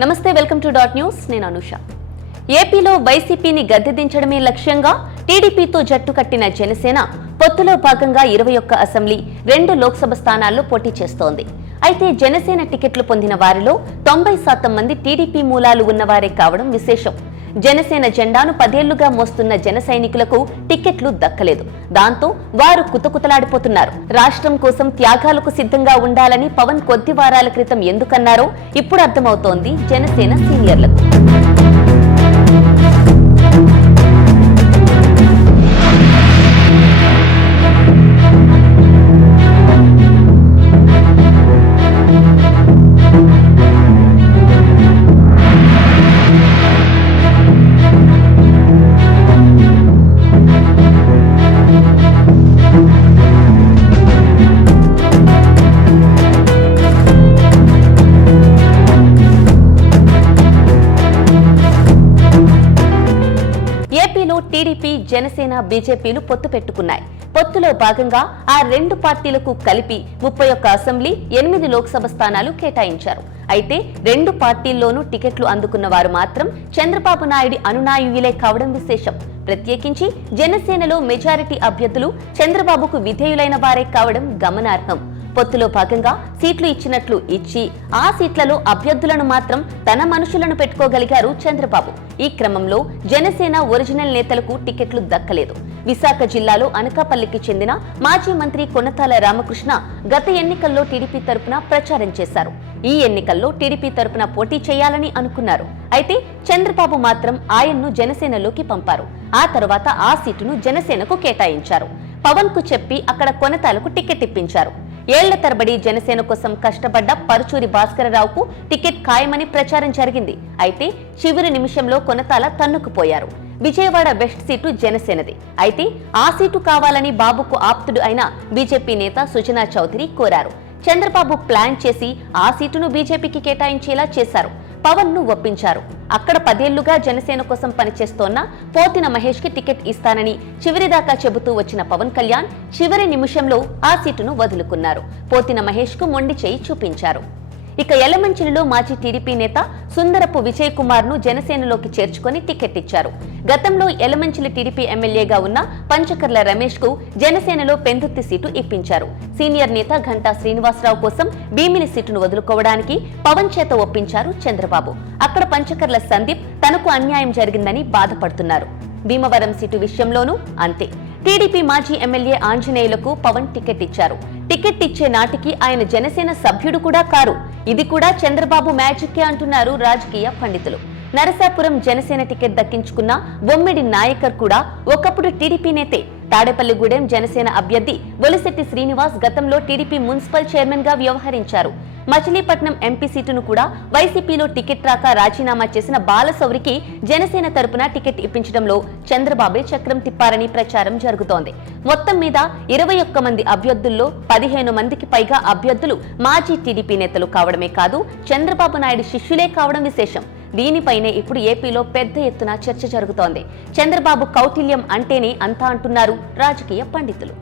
నమస్తే, welcome to dot news. నేను అనుష. ఏపీలో వైసీపీని గద్దెదించడమే లక్ష్యంగా టీడీపీతో జట్టు కట్టిన జనసేన పొత్తులో భాగంగా 21 అసెంబ్లీ 2 లోక్సభ స్థానాల్లో పోటీ చేస్తోంది. అయితే జనసేన టికెట్లు పొందిన వారిలో 90% మంది టీడీపీ మూలాలు ఉన్నవారే కావడం విశేషం. జనసేన జెండాను 10 ఏళ్లుగా మోస్తున్న జన సైనికులకు టికెట్లు దక్కలేదు. దాంతో వారు కుతకుతలాడిపోతున్నారు. రాష్ట్రం కోసం త్యాగాలకు సిద్ధంగా ఉండాలని పవన్ కొద్ది వారాల క్రితం ఎందుకన్నారో ఇప్పుడు అర్థమవుతోంది జనసేన సీనియర్లకు. ఏపీలో టీడీపీ, జనసేన, బీజేపీలు పొత్తు పెట్టుకున్నాయి. పొత్తులో భాగంగా ఆ 2 పార్టీలకు కలిపి 31 అసెంబ్లీ 8 లోక్సభ స్థానాలు కేటాయించారు. అయితే 2 పార్టీల్లోనూ టికెట్లు అందుకున్న వారు మాత్రం చంద్రబాబు నాయుడు అనునాయులే కావడం విశేషం. ప్రత్యేకించి జనసేనలో మెజారిటీ అభ్యర్థులు చంద్రబాబుకు విధేయులైన వారే కావడం గమనార్హం. పొత్తులో భాగంగా సీట్లు ఇచ్చినట్లు ఇచ్చి ఆ సీట్లలో అభ్యర్థులను మాత్రం తన మనుషులను పెట్టుకోగలిగారు చంద్రబాబు. ఈ క్రమంలో జనసేన ఒరిజినల్ నేతలకు టికెట్లు దక్కలేదు. విశాఖ జిల్లాలో అనకాపల్లికి చెందిన మాజీ మంత్రి కొనతాల రామకృష్ణ గత ఎన్నికల్లో టీడీపీ తరపున ప్రచారం చేశారు. ఈ ఎన్నికల్లో టీడీపీ తరపున పోటీ చేయాలని అనుకున్నారు. అయితే చంద్రబాబు మాత్రం ఆయన్ను జనసేనలోకి పంపారు. ఆ తర్వాత ఆ సీటును జనసేనకు కేటాయించారు. పవన్ కు చెప్పి అక్కడ కొనతాలకు టికెట్ ఇప్పించారు. ఏళ్ల తరబడి జనసేన కోసం కష్టపడ్డ పరుచూరి భాస్కరరావుకు టికెట్ ఖాయమని ప్రచారం జరిగింది. అయితే చివరి నిమిషంలో కొనతాల తన్నుకుపోయారు. విజయవాడ వెస్ట్ సీటు జనసేనది. అయితే ఆ సీటు కావాలని బాబుకు ఆప్తుడు అయిన బీజేపీ నేత సుజనా చౌదరి కోరారు. చంద్రబాబు ప్లాన్ చేసి ఆ సీటును బీజేపీకి కేటాయించేలా చేశారు. పవన్ ను ఒప్పించారు. అక్కడ 10 ఏళ్లుగా జనసేన కోసం పనిచేస్తోన్న పోతిన మహేష్ కి టికెట్ ఇస్తానని చివరిదాకా చెబుతూ వచ్చిన పవన్ కళ్యాణ్ చివరి నిమిషంలో ఆ సీటును వదులుకున్నారు. పోతిన మహేష్ కు మొండి చేయి చూపించారు. ఇక ఎలమంచిలిలో మాజీ టీడీపీ నేత సుందరపు విజయ్ కుమార్ ను జనసేనలోకి చేర్చుకొని టికెట్ ఇచ్చారు. గతంలో ఎలమంచిలి టీడీపీ ఎమ్మెల్యేగా ఉన్న పంచకర్ల రమేష్ కు జనసేనలో పెందుర్తి సీటు ఇప్పించారు. సీనియర్ నేత ఘంటా శ్రీనివాసరావు కోసం భీమిలి సీటును వదులుకోవడానికి పవన్ చేత ఒప్పించారు చంద్రబాబు. అక్కడ పంచకర్ల సందీప్ తనకు అన్యాయం జరిగిందని బాధపడుతున్నారు. భీమవరం సీటు విషయంలోనూ అంతే. టీడీపీ మాజీ ఎమ్మెల్యే ఆంజనేయులకు పవన్ టికెట్ ఇచ్చారు. టికెట్ ఇచ్చే నాటికి ఆయన జనసేన సభ్యుడు కూడా కారు. ఇది కూడా చంద్రబాబు మ్యాజిక్కే అంటున్నారు రాజకీయ పండితులు. నరసాపురం జనసేన టికెట్ దక్కించుకున్న బొమ్మిడి నాయకర్ కూడా ఒకప్పుడు టీడీపీ నేతే. తాడేపల్లిగూడెం జనసేన అభ్యర్థి బొలిశెట్టి శ్రీనివాస్ గతంలో టీడీపీ మున్సిపల్ చైర్మన్ గా వ్యవహరించారు. మచిలీపట్నం ఎంపీ సీటును కూడా వైసీపీలో టికెట్ రాక రాజీనామా చేసిన బాలశౌరికి జనసేన తరపున టికెట్ ఇప్పించడంలో చంద్రబాబే చక్రం తిప్పారని ప్రచారం జరుగుతోంది. మొత్తం మీద 21 మంది అభ్యర్థుల్లో 15 మందికి పైగా అభ్యర్థులు మాజీ టీడీపీ నేతలు కావడమే కాదు, చంద్రబాబు నాయుడు శిష్యులే కావడం విశేషం. దీనిపైనే ఇప్పుడు ఏపీలో పెద్ద ఎత్తున చర్చ జరుగుతోంది. చంద్రబాబు కౌటిల్యం అంటేనే అంతా అంటున్నారు రాజకీయ పండితులు.